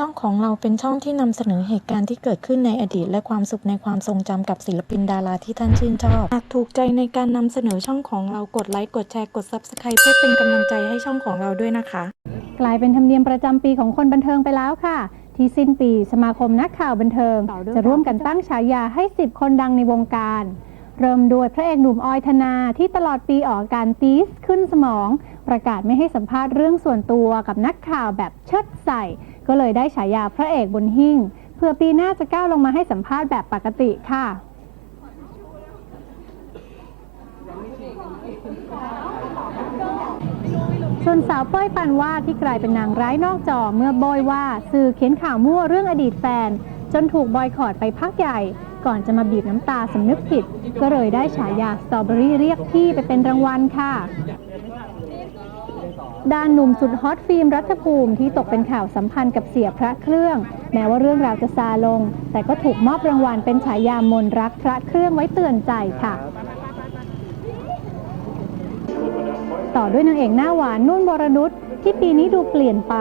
ช่องของเราเป็นช่องที่นำเสนอเหตุการณ์ที่เกิดขึ้นในอดีต และความสุขในความทรงจำกับศิลปินดาราที่ท่านชื่นชอบ หากถูกใจในการนำเสนอช่องของเรากดไลค์กดแชร์กด Subscribe เพื่อเป็นกำลังใจให้ช่องของเราด้วยนะคะ กลายเป็นธรรมเนียมประจำปีของคนบันเทิงไปแล้วค่ะ ที่สิ้นปีสมาคมนักข่าวบันเทิง จะร่วมกันตั้งฉายาให้ 10 คนดังในวงการ เริ่มด้วยพระเอกหนุ่มออยธนาที่ตลอดปีออกการตีสขึ้นสมอง ประกาศไม่ให้สัมภาษณ์เรื่องส่วนตัวกับนักข่าวแบบเชิดใส่ ก็เลยได้ฉายาพระเอกบนหิ้งเพื่อปีหน้าจะก้าวลงมาให้สัมภาษณ์แบบปกติค่ะส่วนสาวเป้ยปานวาดที่กลายเป็นนางร้ายนอกจอเมื่อโบยว่าสื่อเขียนข่าวมั่วเรื่องอดีตแฟน จนถูกบอยคอรดไปพักใหญ่ ก่อนจะมาบีบน้ำตาสำนึกผิด ก็เลยได้ฉายาสตรอเบอรี่เรียกพี่ไปเป็นรางวัลค่ะ ด้านหนุ่มสุดฮอตฟิล์มรัฐภูมิที่ตกเป็นข่าวสัมพันธ์กับเสียพระเครื่อง แม้ว่าเรื่องราวจะซาลง แต่ก็ถูกมอบรางวัลเป็นฉายามนรักพระเครื่องไว้เตือนใจค่ะ ต่อด้วยนางเอกหน้าหวานนุ่นวรนุชที่ปีนี้ดูเปลี่ยนไป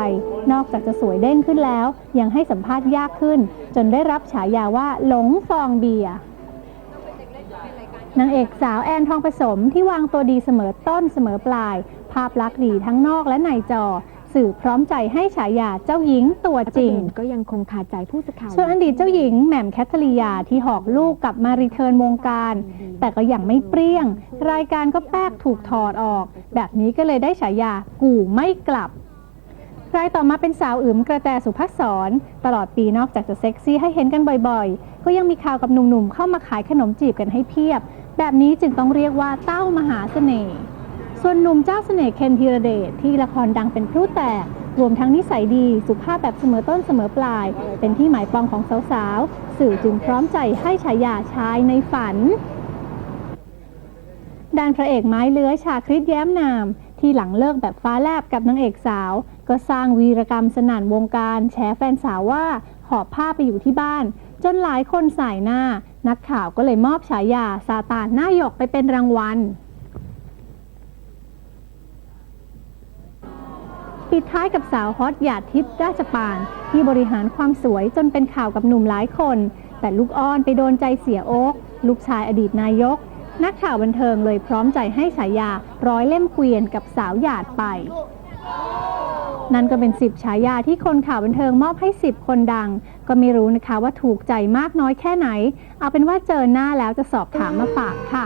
นอกจากจะสวยเด้งขึ้นแล้ว ยังให้สัมภาษณ์ยากขึ้น จนได้รับฉายาว่าหลงฟองเบียร์นางเอกสาวแอนทองผสมที่วางตัวดีเสมอต้นเสมอปลาย ภาพลักษณ์ดีทั้งนอกและในจอ สื่อพร้อมใจให้ฉายาเจ้าหญิงตัวจริง ก็ยังคงขาดใจผู้สื่อข่าวส่วนอดีตเจ้าหญิงแหม่มแคทเธอรียาที่หอกลูกกลับมารีเทิร์นวงการ แต่ก็ยังไม่เปรี้ยง รายการก็แป๊กถูกถอดออก แบบนี้ก็เลยได้ฉายากู่ไม่กลับรายต่อมาเป็นสาวอึมกระแตสุภักษรตลอดปีนอกจากจะเซ็กซี่ให้เห็นกันบ่อยๆ ก็ยังมีข่าวกับหนุ่มๆ เข้ามาขายขนมจีบกันให้เพียบ แบบนี้จึงต้องเรียกว่าเต้ามหาเสน่ห์ ส่วนหนุ่มเจ้าเสน่ห์เคนธีรเดชที่ละครดังเป็นพลุแตก รวมทั้งนิสัยดีสุภาพแบบเสมอต้นเสมอปลาย เป็นที่หมายปองของสาวๆ สื่อจึงพร้อมใจให้ฉายาชายในฝัน ด้านพระเอกไม้เลื้อยชาคริตแย้มนาม ที่หลังเลิกแบบฟ้าแลบกับนางเอกสาว ก็สร้างวีรกรรมสนั่นวงการแฉแฟนสาวว่าหอบผ้าไปอยู่ที่บ้าน จนหลายคนสายหน้า นักข่าวก็เลยมอบฉายาซาตานหน้าหยกไปเป็นรางวัล ปิดท้ายกับสาวฮอตหยาดทิพย์ราชปาน ที่บริหารความสวยจนเป็นข่าวกับหนุ่มหลายคน แต่ลูกอ้อนไปโดนใจเสียโอ๊กลูกชายอดีตนายก นักข่าวบันเทิงเลยพร้อมใจให้ฉายาร้อยเล่มเกวียนกับสาวหยาดไป นั่นก็เป็น10ฉายาที่คนข่าวบันเทิงมอบให้10คนดัง ก็ไม่รู้นะคะว่าถูกใจมากน้อยแค่ไหน เอาเป็นว่าเจอหน้าแล้วจะสอบถามมาฝากค่ะ